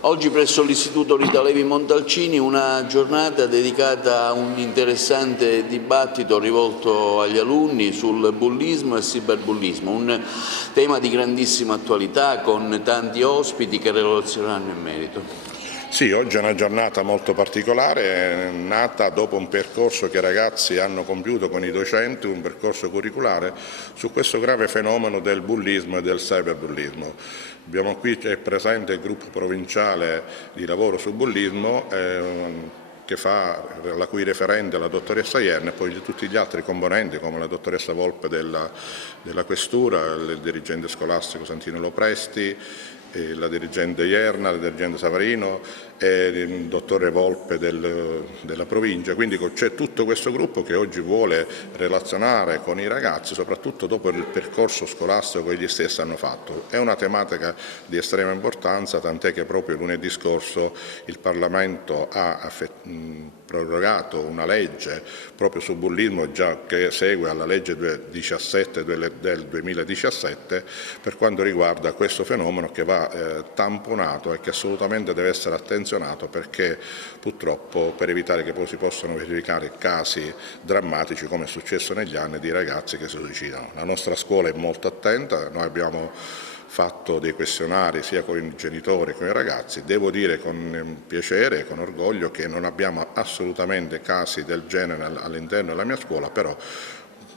Oggi presso l'Istituto Rita Levi Montalcini una giornata dedicata a un interessante dibattito rivolto agli alunni sul bullismo e cyberbullismo, un tema di grandissima attualità con tanti ospiti che relazioneranno in merito. Sì, oggi è una giornata molto particolare, è nata dopo un percorso che i ragazzi hanno compiuto con i docenti, un percorso curriculare su questo grave fenomeno del bullismo e del cyberbullismo. Abbiamo qui presente il gruppo provinciale di lavoro sul bullismo, la cui referente è la dottoressa Ierne e poi tutti gli altri componenti come la dottoressa Volpe della Questura, il dirigente scolastico Santino Lopresti, la dirigente Ierna, la dirigente Savarino e il dottore Volpe della provincia, quindi c'è tutto questo gruppo che oggi vuole relazionare con i ragazzi, soprattutto dopo il percorso scolastico che gli stessi hanno fatto. È una tematica di estrema importanza, tant'è che proprio lunedì scorso il Parlamento ha prorogato una legge proprio sul bullismo che segue alla legge 17 del 2017 per quanto riguarda questo fenomeno che va tamponato e che assolutamente deve essere attenzionato, perché purtroppo per evitare che poi si possano verificare casi drammatici come è successo negli anni di ragazzi che si suicidano. La nostra scuola è molto attenta, noi abbiamo fatto dei questionari sia con i genitori che con i ragazzi. Devo dire con piacere e con orgoglio che non abbiamo assolutamente casi del genere all'interno della mia scuola, però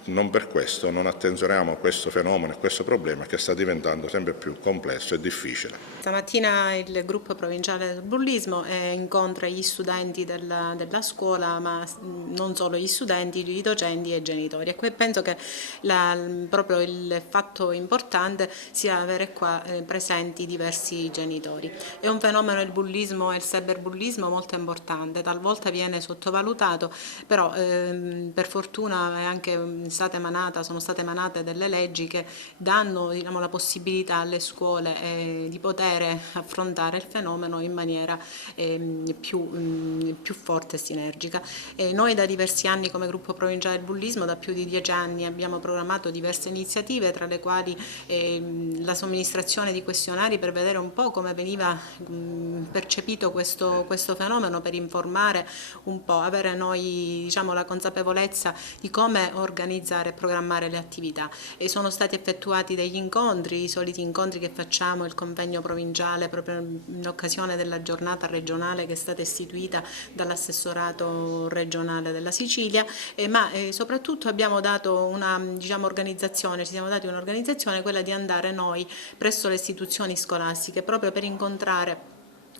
non per questo non attenzioniamo questo fenomeno e questo problema che sta diventando sempre più complesso e difficile. Stamattina il gruppo provinciale del bullismo incontra gli studenti della scuola, ma non solo gli studenti, i docenti e i genitori. E penso che proprio il fatto importante sia avere qua presenti diversi genitori. È un fenomeno, il bullismo e il cyberbullismo, molto importante, talvolta viene sottovalutato, però per fortuna è anche sono state emanate delle leggi che danno, diciamo, la possibilità alle scuole di poter affrontare il fenomeno in maniera più forte e sinergica. Noi da diversi anni come gruppo provinciale del bullismo, da più di 10 anni, abbiamo programmato diverse iniziative, tra le quali la somministrazione di questionari per vedere un po' come veniva percepito questo fenomeno, per informare un po', avere noi, diciamo, la consapevolezza di come organizzare e programmare le attività. E sono stati effettuati degli incontri, i soliti incontri che facciamo, il convegno provinciale proprio in occasione della giornata regionale che è stata istituita dall'assessorato regionale della Sicilia, ma soprattutto abbiamo dato ci siamo dati un'organizzazione, quella di andare noi presso le istituzioni scolastiche proprio per incontrare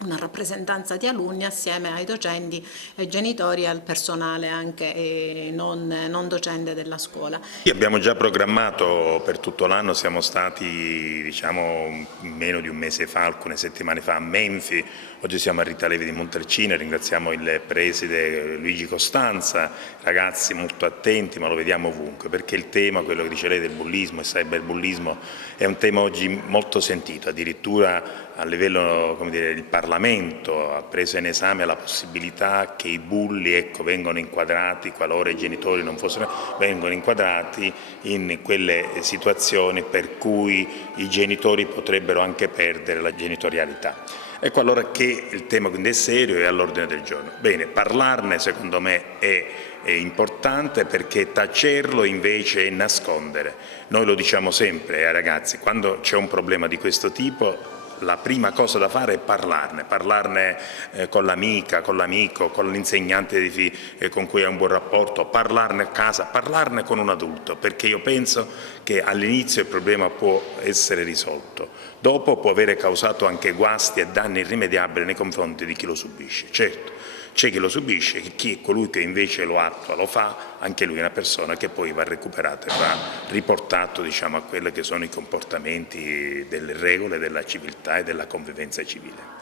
una rappresentanza di alunni assieme ai docenti, ai genitori e al personale anche non docente della scuola. Abbiamo già programmato per tutto l'anno, siamo stati meno di un mese fa, alcune settimane fa a Menfi, oggi siamo a Rita Levi di Montalcino, ringraziamo il preside Luigi Costanza, ragazzi molto attenti, ma lo vediamo ovunque, perché il tema, quello che dice lei del bullismo e cyberbullismo, è un tema oggi molto sentito, addirittura a livello, come dire, il Parlamento ha preso in esame la possibilità che i bulli vengano inquadrati, qualora i genitori non fossero, vengono inquadrati in quelle situazioni per cui i genitori potrebbero anche perdere la genitorialità. Ecco allora che il tema quindi è serio e all'ordine del giorno. Bene, parlarne secondo me è importante, perché tacerlo invece è nascondere. Noi lo diciamo sempre ai ragazzi, quando c'è un problema di questo tipo la prima cosa da fare è parlarne con l'amica, con l'amico, con l'insegnante con cui hai un buon rapporto, parlarne a casa, parlarne con un adulto, perché io penso che all'inizio il problema può essere risolto, dopo può avere causato anche guasti e danni irrimediabili nei confronti di chi lo subisce. Certo, c'è chi lo subisce, colui che invece lo attua, lo fa, anche lui è una persona che poi va recuperata e va riportato, diciamo, a quelli che sono i comportamenti delle regole della civiltà e della convivenza civile.